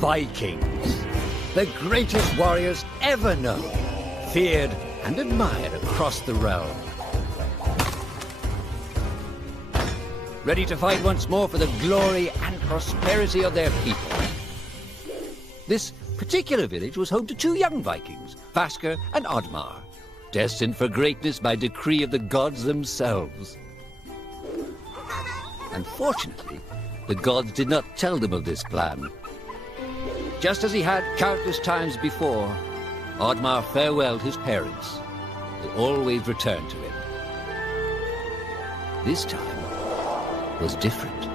Vikings, the greatest warriors ever known, feared and admired across the realm. Ready to fight once more for the glory and prosperity of their people. This particular village was home to two young Vikings, Vasker and Oddmar, destined for greatness by decree of the gods themselves. Unfortunately, the gods did not tell them of this plan. Just as he had countless times before, Oddmar farewelled his parents. They always returned to him. This time was different.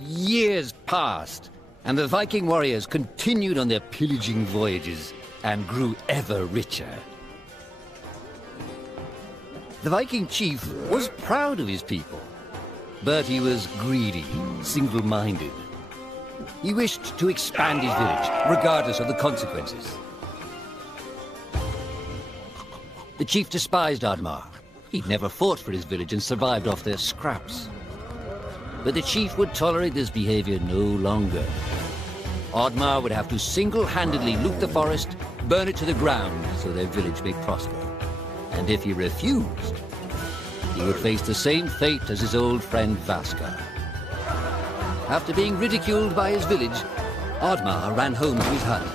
Years passed, and the Viking warriors continued on their pillaging voyages and grew ever richer. The Viking chief was proud of his people, but he was greedy, single-minded. He wished to expand his village, regardless of the consequences. The chief despised Oddmar. He'd never fought for his village and survived off their scraps. But the chief would tolerate this behavior no longer. Oddmar would have to single-handedly loot the forest, burn it to the ground so their village may prosper. And if he refused, he would face the same fate as his old friend Vasker. After being ridiculed by his village, Oddmar ran home to his hut.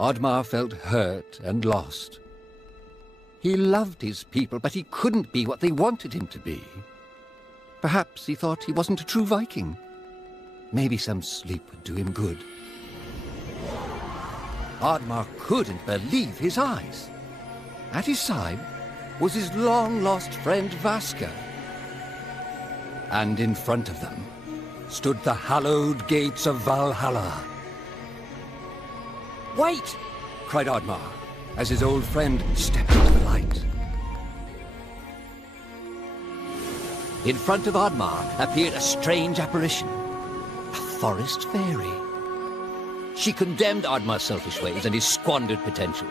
Oddmar felt hurt and lost. He loved his people, but he couldn't be what they wanted him to be. Perhaps he thought he wasn't a true Viking. Maybe some sleep would do him good. Oddmar couldn't believe his eyes. At his side was his long-lost friend Vasker. And in front of them stood the hallowed gates of Valhalla. "Wait!" cried Oddmar, as his old friend stepped into the light. In front of Oddmar appeared a strange apparition, a forest fairy. She condemned Oddmar's selfish ways and his squandered potential.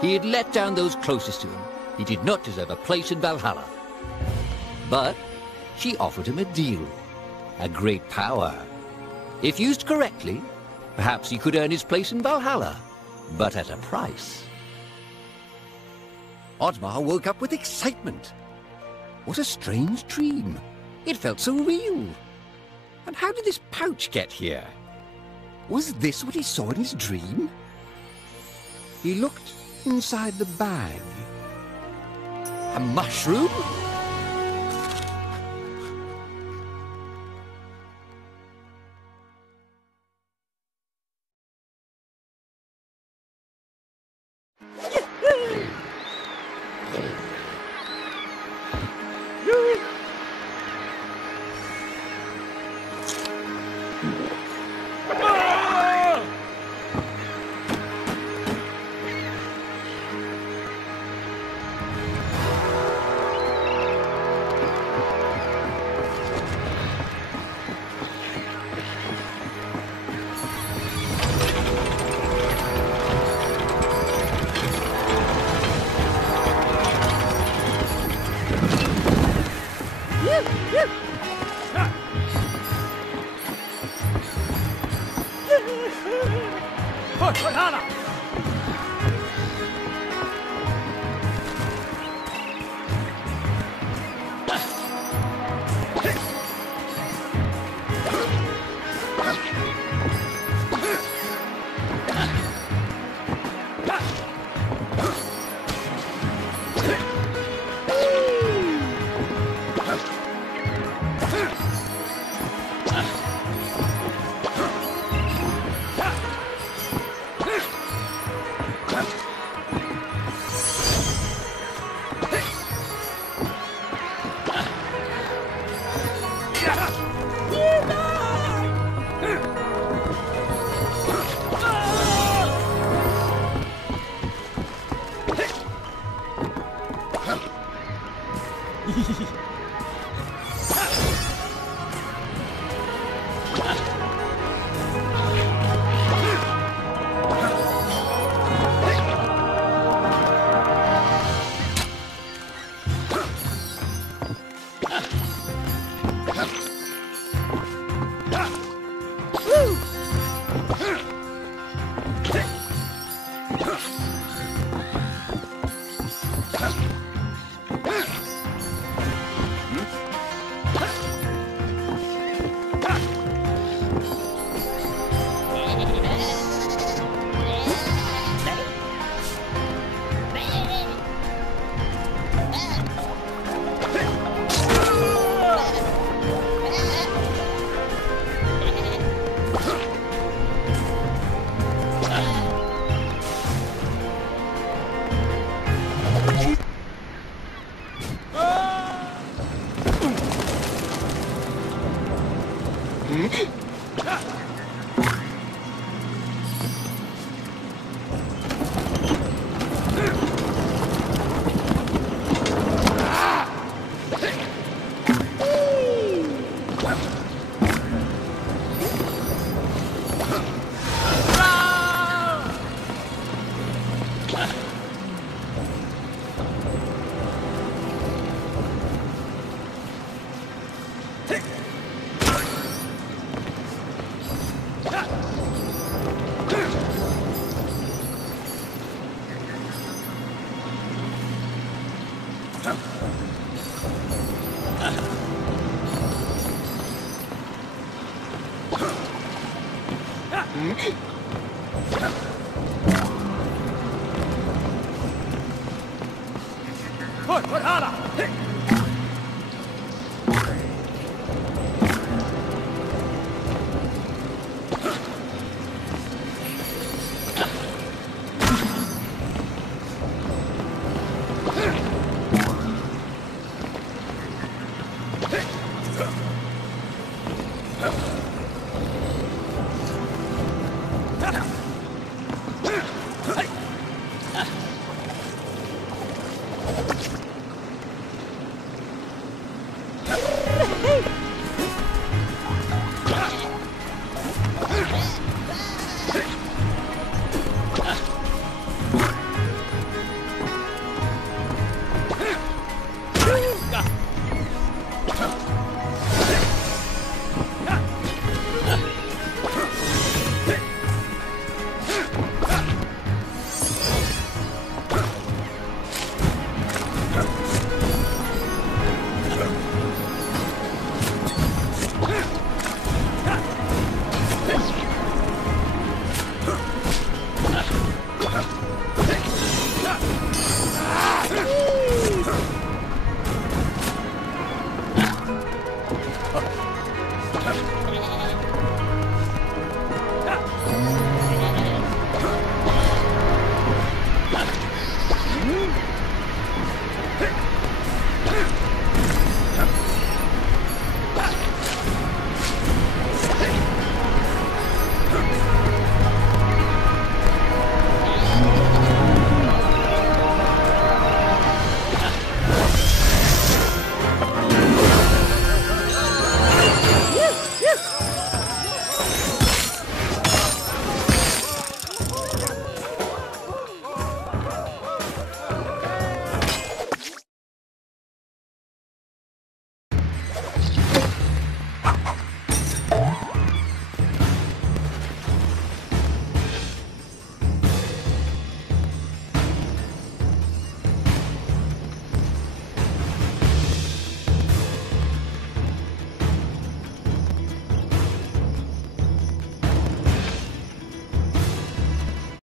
He had let down those closest to him. He did not deserve a place in Valhalla. But she offered him a deal, a great power. If used correctly, perhaps he could earn his place in Valhalla, but at a price. Oddmar woke up with excitement. What a strange dream. It felt so real. And how did this pouch get here? Was this what he saw in his dream? He looked inside the bag. A mushroom?